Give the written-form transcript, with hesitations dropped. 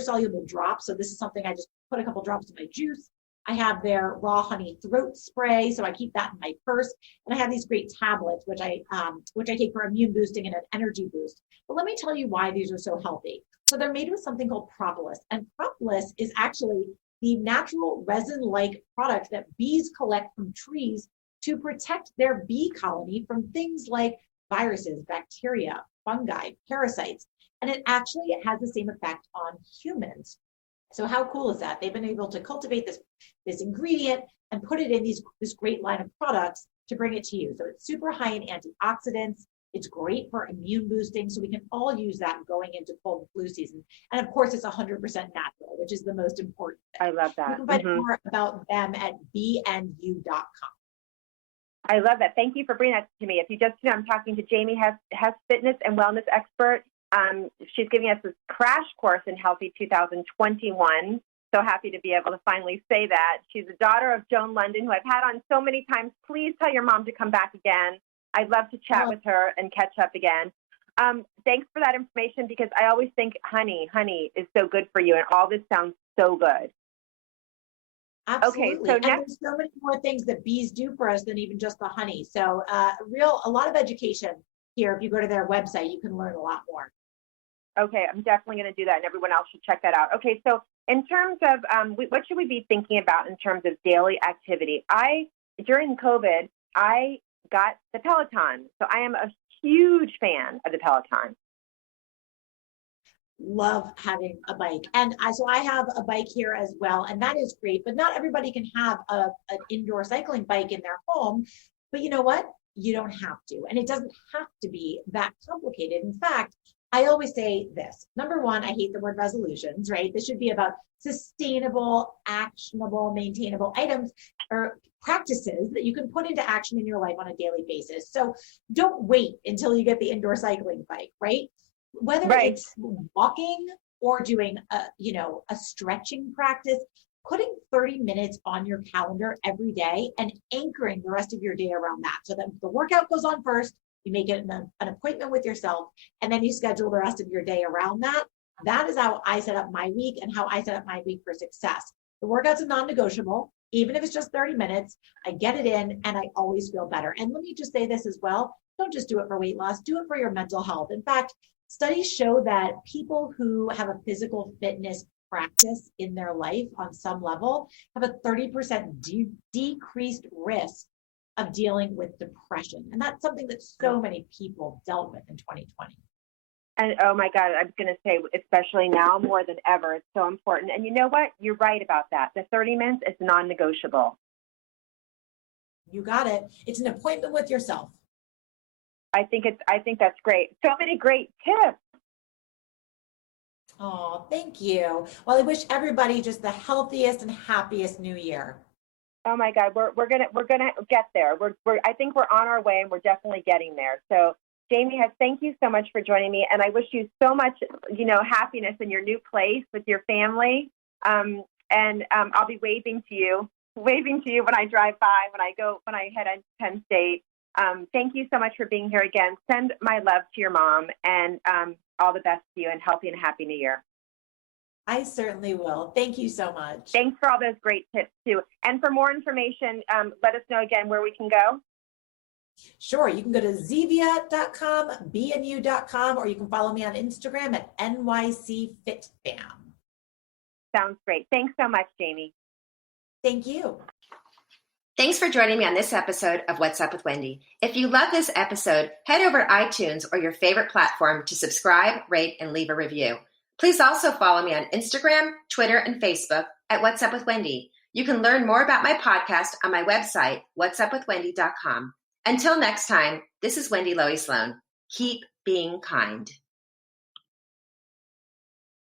soluble drops. So this is something I just put a couple drops in my juice. I have their raw honey throat spray, so I keep that in my purse. And I have these great tablets, which I take for immune boosting and an energy boost. But let me tell you why these are so healthy. So they're made with something called propolis, and propolis is actually the natural resin-like product that bees collect from trees to protect their bee colony from things like viruses, bacteria, fungi, parasites. And it actually has the same effect on humans. So how cool is that? They've been able to cultivate this ingredient and put it in this great line of products to bring it to you. So it's super high in antioxidants. It's great for immune boosting. So we can all use that going into cold and flu season. And of course, it's 100% natural, which is the most important thing. I love that. You can find more about them at bnu.com. I love that. Thank you for bringing that to me. If you just know, I'm talking to Jamie Hess, fitness and wellness expert. She's giving us this crash course in Healthy 2021. So happy to be able to finally say that. She's the daughter of Joan London, who I've had on so many times. Please tell your mom to come back again. I'd love to chat with her and catch up again. Thanks for that information, because I always think honey is so good for you, and all this sounds so good. Absolutely. Okay, so and there's so many more things that bees do for us than even just the honey. So a lot of education here. If you go to their website, you can learn a lot more. Okay, I'm definitely going to do that, and everyone else should check that out. Okay, so in terms of what should we be thinking about in terms of daily activity? During COVID, I got the Peloton, so I am a huge fan of the Peloton. Love having a bike. And I have a bike here as well, and that is great, but not everybody can have an indoor cycling bike in their home. But you know what? You don't have to, and it doesn't have to be that complicated. In fact, I always say this. Number one, I hate the word resolutions, right? This should be about sustainable, actionable, maintainable items or practices that you can put into action in your life on a daily basis. So don't wait until you get the indoor cycling bike, right? Whether it's walking or doing a stretching practice, putting 30 minutes on your calendar every day and anchoring the rest of your day around that. So that the workout goes on first, you make it an appointment with yourself, and then you schedule the rest of your day around that. That is how I set up my week and how I set up my week for success. The workout's a non-negotiable. Even if it's just 30 minutes, I get it in and I always feel better. And let me just say this as well. Don't just do it for weight loss, do it for your mental health. In fact, studies show that people who have a physical fitness practice in their life on some level have a 30% decreased risk of dealing with depression. And that's something that so many people dealt with in 2020. And oh my God, I was going to say, especially now more than ever, it's so important. And you know what? You're right about that. The 30 minutes is non-negotiable. You got it. It's an appointment with yourself. I think that's great. So many great tips. Oh, thank you. Well, I wish everybody just the healthiest and happiest new year. Oh my God, we're gonna get there. I think we're on our way, and we're definitely getting there. So Jamie Hess, thank you so much for joining me, and I wish you so much, happiness in your new place with your family. And I'll be waving to you when I drive by, when I head into Penn State. Thank you so much for being here again. Send my love to your mom, and all the best to you, and healthy and happy New Year. I certainly will. Thank you so much. Thanks for all those great tips too. And for more information, let us know again where we can go. Sure. You can go to zevia.com, bnu.com, or you can follow me on Instagram at nycfitfam. Sounds great. Thanks so much, Jamie. Thank you. Thanks for joining me on this episode of What's Up with Wendy. If you love this episode, head over to iTunes or your favorite platform to subscribe, rate, and leave a review. Please also follow me on Instagram, Twitter, and Facebook at What's Up with Wendy. You can learn more about my podcast on my website, whatsupwithwendy.com. Until next time, this is Wendy Lowy Sloan. Keep being kind.